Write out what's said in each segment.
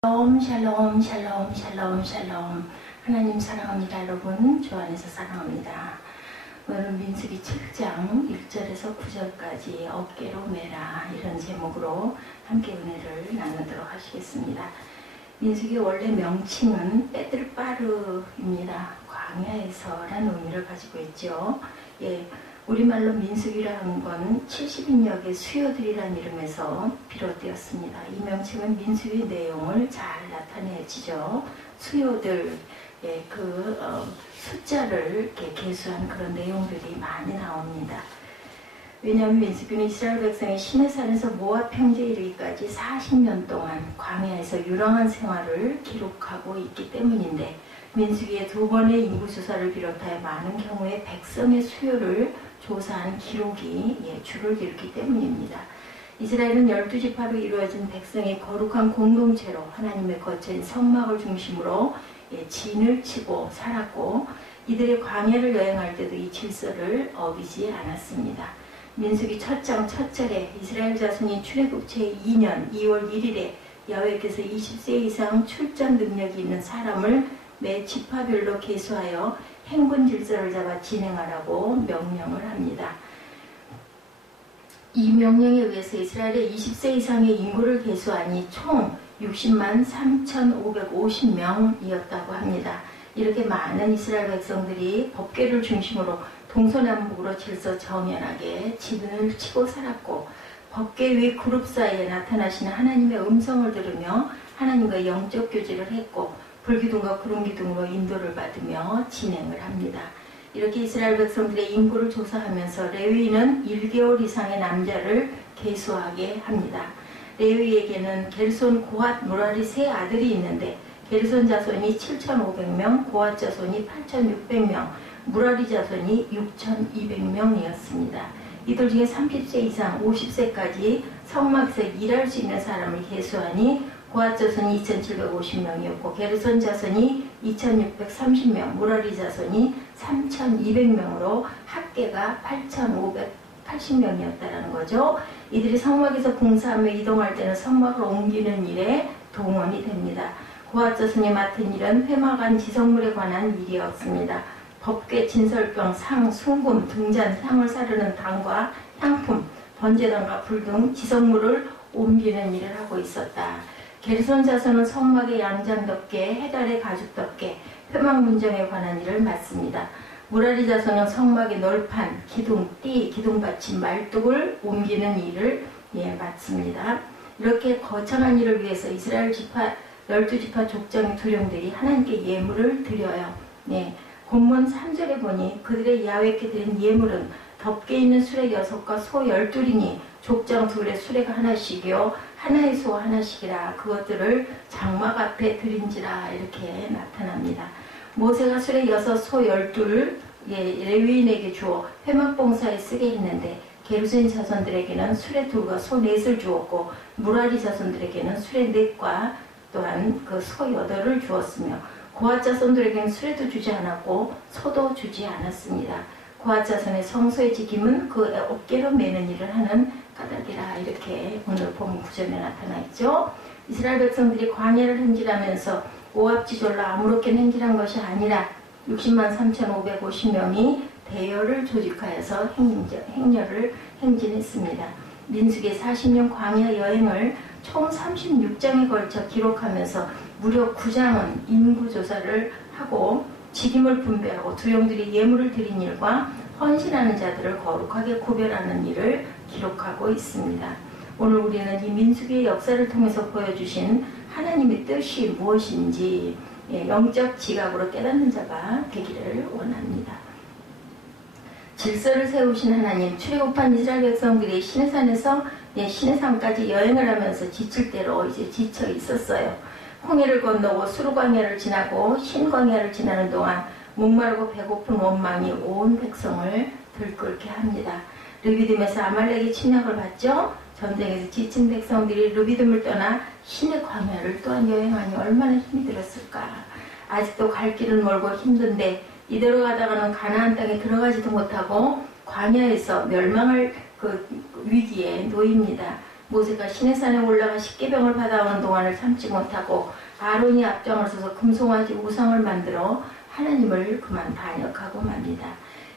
샬롬 샬롬 샬롬 샬롬 샬롬. 하나님 사랑합니다. 여러분 주 안에서 사랑합니다. 오늘은 민수기 7장 1절에서 9절까지 어깨로 메라 이런 제목으로 함께 은혜를 나누도록 하시겠습니다. 민수기 원래 명칭은 베들바르입니다. 광야에서라는 의미를 가지고 있죠. 우리말로 민수기라는 건 70인역의 수요들이라는 이름에서 비롯되었습니다. 이 명칭은 민수기 내용을 잘 나타내지죠. 수요들, 숫자를 이렇게 계수한 그런 내용들이 많이 나옵니다. 왜냐하면 민수기는 이스라엘 백성이 시내산에서 모압 평지에 이르기까지 40년 동안 광야에서 유랑한 생활을 기록하고 있기 때문인데, 민수기의 두 번의 인구조사를 비롯하여 많은 경우에 백성의 수요를 조사한 기록이 줄을 이루기 때문입니다. 이스라엘은 12지파로 이루어진 백성의 거룩한 공동체로 하나님의 거처인 성막을 중심으로 진을 치고 살았고, 이들의 광야를 여행할 때도 이 질서를 어기지 않았습니다. 민수기 첫장 첫절에 이스라엘 자손이 출애굽 제2년 2월 1일에 여호와께서 20세 이상 출장 능력이 있는 사람을 매 지파별로 계수하여 행군 질서를 잡아 진행하라고 명령을 합니다. 이 명령에 의해서 이스라엘의 20세 이상의 인구를 계수하니 총 60만 3,550명이었다고 합니다. 이렇게 많은 이스라엘 백성들이 법궤를 중심으로 동서남북으로 질서 정연하게 진을 치고 살았고, 법궤 위 그룹 사이에 나타나시는 하나님의 음성을 들으며 하나님과 영적 교제를 했고, 불기둥과 구름기둥으로 인도를 받으며 진행을 합니다. 이렇게 이스라엘 백성들의 인구를 조사하면서 레위인은 1개월 이상의 남자를 계수하게 합니다. 레위에게는 게르손, 고핫, 무라리 세 아들이 있는데, 게르손 자손이 7,500명, 고핫 자손이 8,600명, 무라리 자손이 6,200명이었습니다. 이들 중에 30세 이상 50세까지 성막에서 일할 수 있는 사람을 계수하니 고핫 자손이 2,750명이었고 게르손 자손이 2,630명, 무라리 자손이 3,200명으로 합계가 8,580명이었다는 거죠. 이들이 성막에서 봉사하며 이동할 때는 성막을 옮기는 일에 동원이 됩니다. 고핫 자손이 맡은 일은 회막안 지성물에 관한 일이었습니다. 법궤, 진설병, 상, 순금, 등잔, 향을 사르는 당과 향품, 번제단과 불 등 지성물을 옮기는 일을 하고 있었다. 게르손 자손은 성막의 양장덮개, 해달의 가죽덮개, 회막 문정에 관한 일을 맡습니다. 무라리 자손은 성막의 널판, 기둥, 띠, 기둥받침, 말뚝을 옮기는 일을 맡습니다. 이렇게 거창한 일을 위해서 이스라엘 지파 12지파 족장 두령들이 하나님께 예물을 드려요. 본문 3절에 보니 그들의 야훼께 드린 예물은 덮개 있는 수레 6과 소 12이니 족장 둘에 수레가 하나씩이요 하나의 소 하나씩이라 그것들을 장막 앞에 드린지라 이렇게 나타납니다. 모세가 수레 6, 소 12를 레위인에게 주어 회막봉사에 쓰게 했는데, 게르손 자손들에게는 수레 2과 소 4을 주었고 무라리 자손들에게는 수레 4과 또한 그 소 8을 주었으며, 고핫 자손들에게는 수레도 주지 않았고 소도 주지 않았습니다. 고핫 자손의 성소의 지킴은 그 어깨로 매는 일을 하는 까닭이라 이렇게 오늘 본문 9절에 나타나 있죠. 이스라엘 백성들이 광야를 행진하면서 오합지졸로 아무렇게 행진한 것이 아니라 60만 3,550명이 대열을 조직하여서 행렬을 행진했습니다. 민수기 40년 광야 여행을 총 36장에 걸쳐 기록하면서 무려 9장은 인구조사를 하고 직임을 분배하고 두령들이 예물을 드린 일과 헌신하는 자들을 거룩하게 구별하는 일을 기록하고 있습니다. 오늘 우리는 이 민수기의 역사를 통해서 보여주신 하나님의 뜻이 무엇인지 영적 지각으로 깨닫는 자가 되기를 원합니다. 질서를 세우신 하나님, 출애굽한 이스라엘 백성들이 시내산에서 시내산까지 여행을 하면서 지칠 대로 이제 지쳐 있었어요. 홍해를 건너고 수르광야를 지나고 신광야를 지나는 동안 목마르고 배고픈 원망이 온 백성을 들끓게 합니다. 르비딤에서 아말렉이 침략을 받죠. 전쟁에서 지친 백성들이 르비딤을 떠나 신의 광야를 또한 여행하니 얼마나 힘이 들었을까. 아직도 갈 길은 멀고 힘든데 이대로 가다가는 가나안 땅에 들어가지도 못하고 광야에서 멸망할 그 위기에 놓입니다. 모세가 시내산에 올라가 십계병을 받아오는 동안을 참지 못하고 아론이 앞장을 서서 금송아지 우상을 만들어 하나님을 그만 반역하고 맙니다.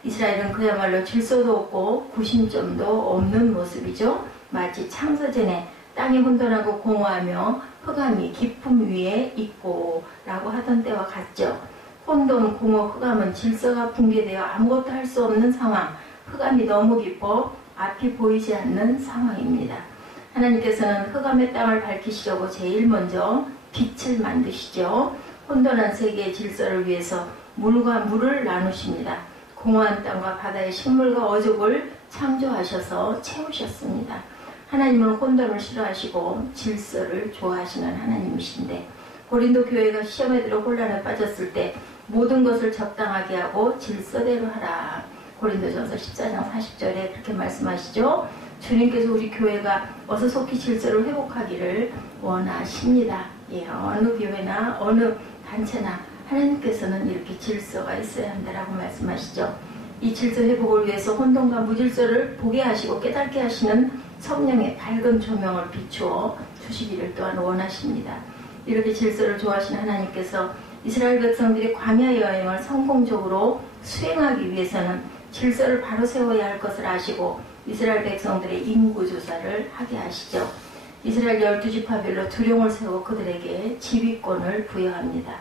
이스라엘은 그야말로 질서도 없고 구심점도 없는 모습이죠. 마치 창세전에 땅이 혼돈하고 공허하며 흑암이 깊음 위에 있고 라고 하던 때와 같죠. 혼돈, 공허, 흑암은 질서가 붕괴되어 아무것도 할 수 없는 상황, 흑암이 너무 깊어 앞이 보이지 않는 상황입니다. 하나님께서는 흑암의 땅을 밝히시려고 제일 먼저 빛을 만드시죠. 혼돈한 세계의 질서를 위해서 물과 물을 나누십니다. 공허한 땅과 바다의 식물과 어족을 창조하셔서 채우셨습니다. 하나님은 혼돈을 싫어하시고 질서를 좋아하시는 하나님이신데 고린도 교회가 시험에 들어 혼란에 빠졌을 때 모든 것을 적당하게 하고 질서대로 하라. 고린도전서 14장 40절에 그렇게 말씀하시죠. 주님께서 우리 교회가 어서 속히 질서를 회복하기를 원하십니다. 예, 어느 교회나 어느 단체나 하나님께서는 이렇게 질서가 있어야 한다라고 말씀하시죠. 이 질서 회복을 위해서 혼돈과 무질서를 보게 하시고 깨닫게 하시는 성령의 밝은 조명을 비추어 주시기를 또한 원하십니다. 이렇게 질서를 좋아하시는 하나님께서 이스라엘 백성들이 광야 여행을 성공적으로 수행하기 위해서는 질서를 바로 세워야 할 것을 아시고 이스라엘 백성들의 인구조사를 하게 하시죠. 이스라엘 12지파별로 두룡을 세워 그들에게 지휘권을 부여합니다.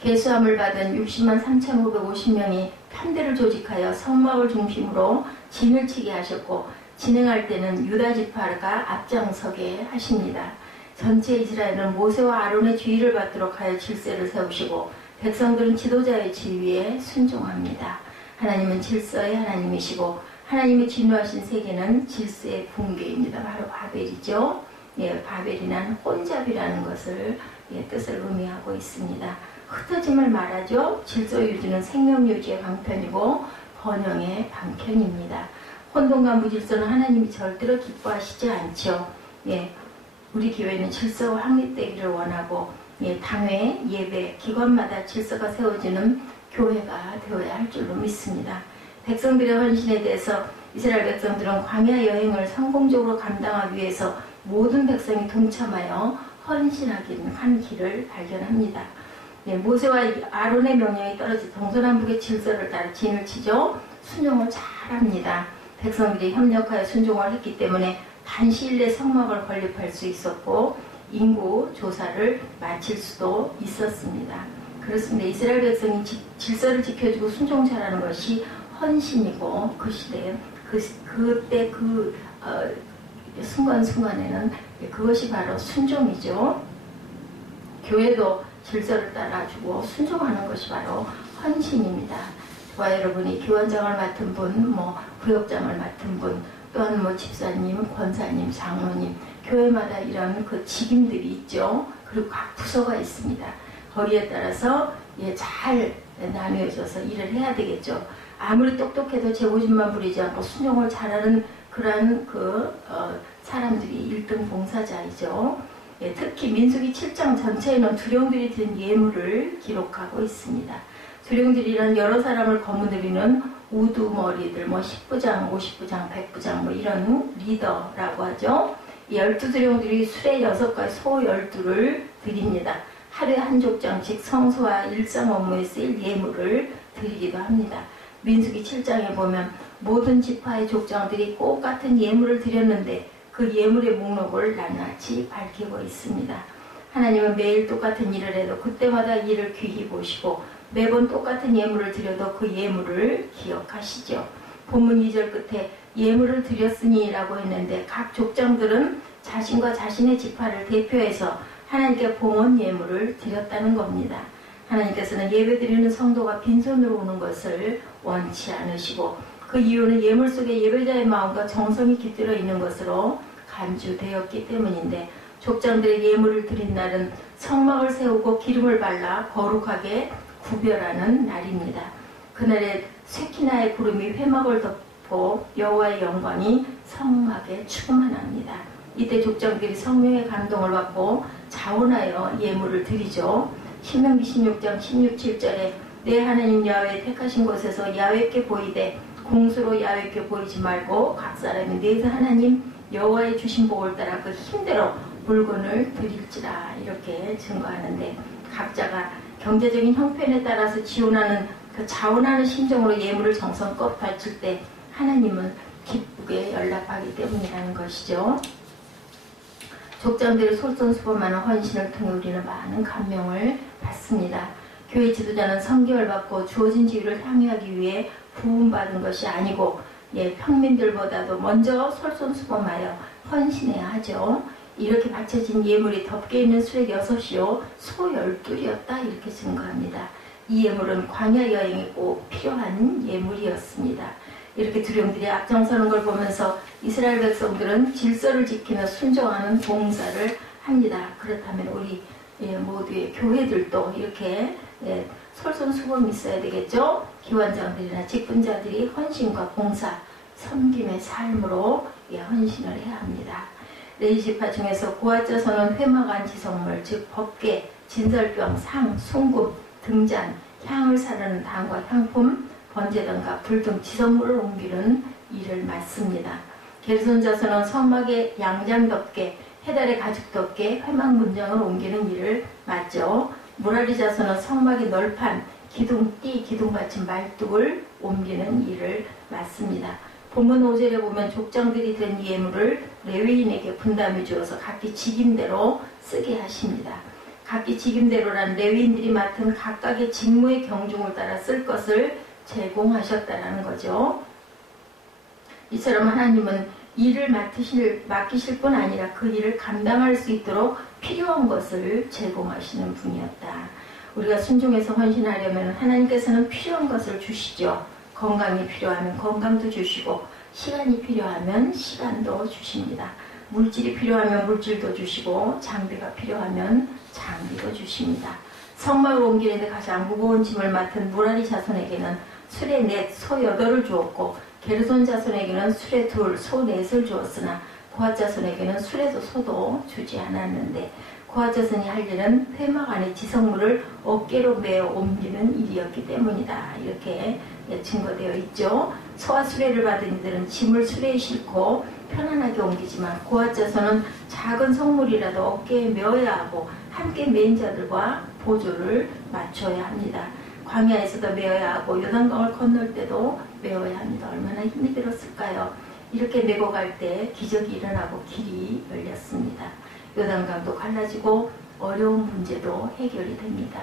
계수함을 받은 60만 3,550명이 편대를 조직하여 성막을 중심으로 진을 치게 하셨고 진행할 때는 유다지파가 앞장서게 하십니다. 전체 이스라엘은 모세와 아론의 지휘를 받도록 하여 질서를 세우시고 백성들은 지도자의 지휘에 순종합니다. 하나님은 질서의 하나님이시고 하나님이 진노하신 세계는 질서의 붕괴입니다. 바로 바벨이죠. 예, 바벨이란 혼잡이라는 것을 뜻을 의미하고 있습니다. 흩어짐을 말하죠. 질서 유지는 생명 유지의 방편이고 번영의 방편입니다. 혼돈과 무질서는 하나님이 절대로 기뻐하시지 않죠. 예, 우리 교회는 질서가 확립되기를 원하고 당회, 예배, 기관마다 질서가 세워지는 교회가 되어야 할 줄로 믿습니다. 백성들의 헌신에 대해서 이스라엘 백성들은 광야 여행을 성공적으로 감당하기 위해서 모든 백성이 동참하여 헌신하는 길을 발견합니다. 모세와 아론의 명령이 떨어져 동서남북의 질서를 따라 진을 치죠. 순종을 잘합니다. 백성들이 협력하여 순종을 했기 때문에 단시일 내 성막을 건립할 수 있었고 인구 조사를 마칠 수도 있었습니다. 그렇습니다. 이스라엘 백성이 질서를 지켜주고 순종 잘하는 것이 헌신이고 그 시대에 그때 순간순간에는 그것이 바로 순종이죠. 교회도 질서를 따라주고 순종하는 것이 바로 헌신입니다. 저와 여러분이 교원장을 맡은 분, 구역장을 맡은 분, 또한 집사님, 권사님, 장로님, 교회마다 이런 그 직임들이 있죠. 그리고 각 부서가 있습니다. 거기에 따라서 잘 나누어져서 일을 해야 되겠죠. 아무리 똑똑해도 제고집만 부리지 않고 순종을 잘하는 그러한 사람들이 1등 봉사자이죠. 특히 민수기 7장 전체에는 두령들이 든 예물을 기록하고 있습니다. 두령들이란 여러 사람을 거느리는 우두머리들, 10부장, 50부장, 100부장 이런 리더라고 하죠. 12두령들이 수레 6가지 소 12를 드립니다. 하루에 한 족장씩 성소와 일상 업무에 쓰일 예물을 드리기도 합니다. 민수기 7장에 보면 모든 지파의 족장들이 꼭 같은 예물을 드렸는데 그 예물의 목록을 낱낱이 밝히고 있습니다. 하나님은 매일 똑같은 일을 해도 그때마다 일을 귀히 보시고 매번 똑같은 예물을 드려도 그 예물을 기억하시죠. 본문 2절 끝에 예물을 드렸으니 라고 했는데 각 족장들은 자신과 자신의 지파를 대표해서 하나님께 봉헌 예물을 드렸다는 겁니다. 하나님께서는 예배드리는 성도가 빈손으로 오는 것을 원치 않으시고 그 이유는 예물 속에 예배자의 마음과 정성이 깃들어 있는 것으로 간주되었기 때문인데 족장들의 예물을 드린 날은 성막을 세우고 기름을 발라 거룩하게 구별하는 날입니다. 그날에 쇠키나의 구름이 회막을 덮고 여호와의 영광이 성막에 충만합니다. 이때 족장들이 성령의 감동을 받고 자원하여 예물을 드리죠. 신명기 16장 16, 7절에 내 하나님 야훼 택하신 곳에서 야훼께 보이되 공수로 야훼께 보이지 말고 각 사람이 내 하나님 여호와의 주신 복을 따라 그 힘대로 물건을 드릴지라 이렇게 증거하는데, 각자가 경제적인 형편에 따라서 지원하는 그 자원하는 심정으로 예물을 정성껏 바칠 때 하나님은 기쁘게 연락하기 때문이라는 것이죠. 족장들의 솔선수범하는 헌신을 통해 우리는 많은 감명을 받습니다. 교회 지도자는 성경을 받고 주어진 지위를 향유하기 위해 부음받은 것이 아니고 평민들보다도 먼저 솔선수범하여 헌신해야 하죠. 이렇게 바쳐진 예물이 덮개 있는 수레 6이요 소 12이었다 이렇게 증거합니다. 이 예물은 광야 여행에 꼭 필요한 예물이었습니다. 이렇게 두령들이 앞장서는 걸 보면서 이스라엘 백성들은 질서를 지키며 순종하는 봉사를 합니다. 그렇다면 우리 모두의 교회들도 이렇게 솔선수범이 있어야 되겠죠. 기관장들이나 직분자들이 헌신과 봉사, 섬김의 삶으로 헌신을 해야 합니다. 레위지파 중에서 고아자손은 회막안 지성물, 즉 법궤, 진설병, 상, 순금, 등잔, 향을 사르는 단과 향품, 번제단과 불 등 지성물을 옮기는 일을 맡습니다. 게르손 자손은 성막의 양장 덮개, 해달의 가죽 덮개, 회막 문장을 옮기는 일을 맡죠. 무라리 자손은 성막의 널판, 기둥, 띠, 기둥 받침 말뚝을 옮기는 일을 맡습니다. 본문 5절에 보면 족장들이 된 예물을 레위인에게 분담해 주어서 각기 직임대로 쓰게 하십니다. 각기 직임대로란 레위인들이 맡은 각각의 직무의 경중을 따라 쓸 것을 제공하셨다라는 거죠. 이처럼 하나님은 일을 맡기실 뿐 아니라 그 일을 감당할 수 있도록 필요한 것을 제공하시는 분이었다. 우리가 순종해서 헌신하려면 하나님께서는 필요한 것을 주시죠. 건강이 필요하면 건강도 주시고, 시간이 필요하면 시간도 주십니다. 물질이 필요하면 물질도 주시고, 장비가 필요하면 장비도 주십니다. 성막을 옮기는데 가장 무거운 짐을 맡은 무라리 자손에게는 수레 4, 소 8을 주었고, 게르손 자손에게는 수레 2, 소 4을 주었으나 고앗 자손에게는 수레도 소도 주지 않았는데, 고앗 자손이 할 일은 회막 안에 지성물을 어깨로 메어 옮기는 일이었기 때문이다. 이렇게 증거되어 있죠. 소와 수레를 받은 이들은 짐을 수레에 싣고 편안하게 옮기지만, 고앗 자손은 작은 성물이라도 어깨에 메어야 하고 함께 맨 자들과 보조를 맞춰야 합니다. 광야에서도 메어야 하고 요단강을 건널 때도 메어야 합니다. 얼마나 힘이 들었을까요? 이렇게 메고 갈 때 기적이 일어나고 길이 열렸습니다. 요단강도 갈라지고 어려운 문제도 해결이 됩니다.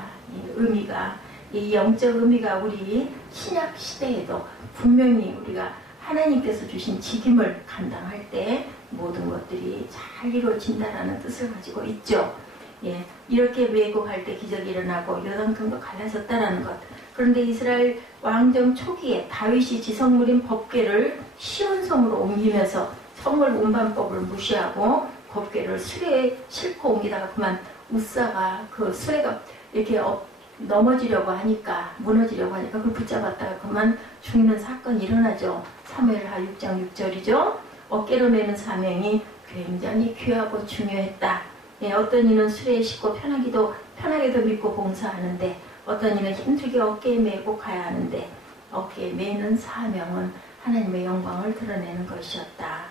이 영적 의미가 우리 신약 시대에도 분명히 우리가 하나님께서 주신 직임을 감당할 때 모든 것들이 잘 이루어진다라는 뜻을 가지고 있죠. 이렇게 메고 갈 때 기적이 일어나고 요단강도 갈라졌다라는 것. 그런데 이스라엘 왕정 초기에 다윗이 지성물인 법궤를 시온성으로 옮기면서 성물 운반법을 무시하고 법궤를 수레에 싣고 옮기다가 그만 우사가 그 수레가 이렇게 넘어지려고 하니까, 무너지려고 하니까 그걸 붙잡았다가 그만 죽는 사건이 일어나죠. 사무엘하 6장 6절이죠. 어깨로 메는 사명이 굉장히 귀하고 중요했다. 어떤 이는 수레에 싣고 편하게도 믿고 봉사하는데, 어떤 이는 힘들게 어깨에 메고 가야 하는데, 어깨에 메는 사명은 하나님의 영광을 드러내는 것이었다.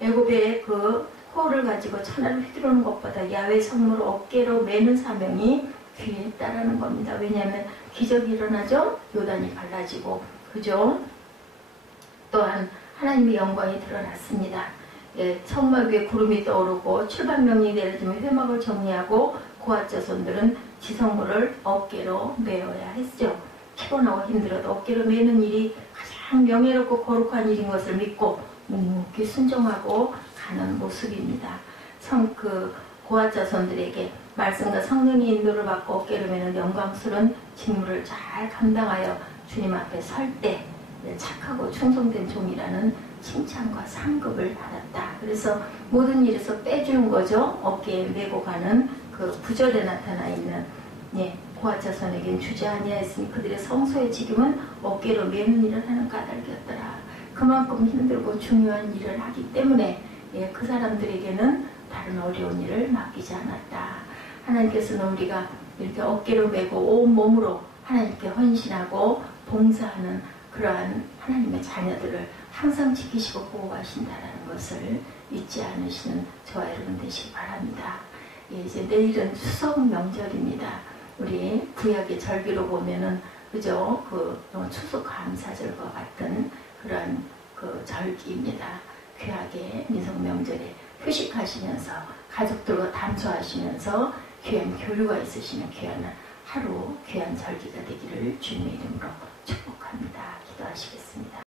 애굽의 그 호를 가지고 천하를 휘두르는 것보다 야훼 성물을 어깨로 메는 사명이 귀했다라는 겁니다. 왜냐하면 기적이 일어나죠. 요단이 갈라지고, 그죠? 또한 하나님의 영광이 드러났습니다. 성막 위에 구름이 떠오르고 출발명령이 내려지면 회막을 정리하고 고앗 자손들은 지성물을 어깨로 메어야 했죠. 피곤하고 힘들어도 어깨로 메는 일이 가장 명예롭고 거룩한 일인 것을 믿고 묵묵히 순종하고 가는 모습입니다. 고앗 자손들에게 말씀과 성령의 인도를 받고 어깨로 메는 영광스러운 직무를 잘 감당하여 주님 앞에 설 때 착하고 충성된 종이라는 칭찬과 상급을 받았다. 그래서 모든 일에서 빼주는 거죠. 어깨에 메고 가는 그 구절에 나타나 있는 고앗 자손에겐 주지 아니하였으니 그들의 성소의 직임은 어깨로 메는 일을 하는 까닭이었더라. 그만큼 힘들고 중요한 일을 하기 때문에 그 사람들에게는 다른 어려운 일을 맡기지 않았다. 하나님께서는 우리가 이렇게 어깨로 메고 온 몸으로 하나님께 헌신하고 봉사하는 그러한 하나님의 자녀들을 항상 지키시고 보호하신다는 것을 잊지 않으시는 저와 여러분 되시기 바랍니다. 예, 이제 내일은 추석 명절입니다. 우리 구약의 절기로 보면은 그죠? 그 추석 감사절과 같은 그런 그 절기입니다. 귀하게 민속 명절에 휴식하시면서 가족들과 담소하시면서 귀한 교류가 있으시는 귀한 하루, 귀한 절기가 되기를 주님의 이름으로 축복합니다. 기도하시겠습니다.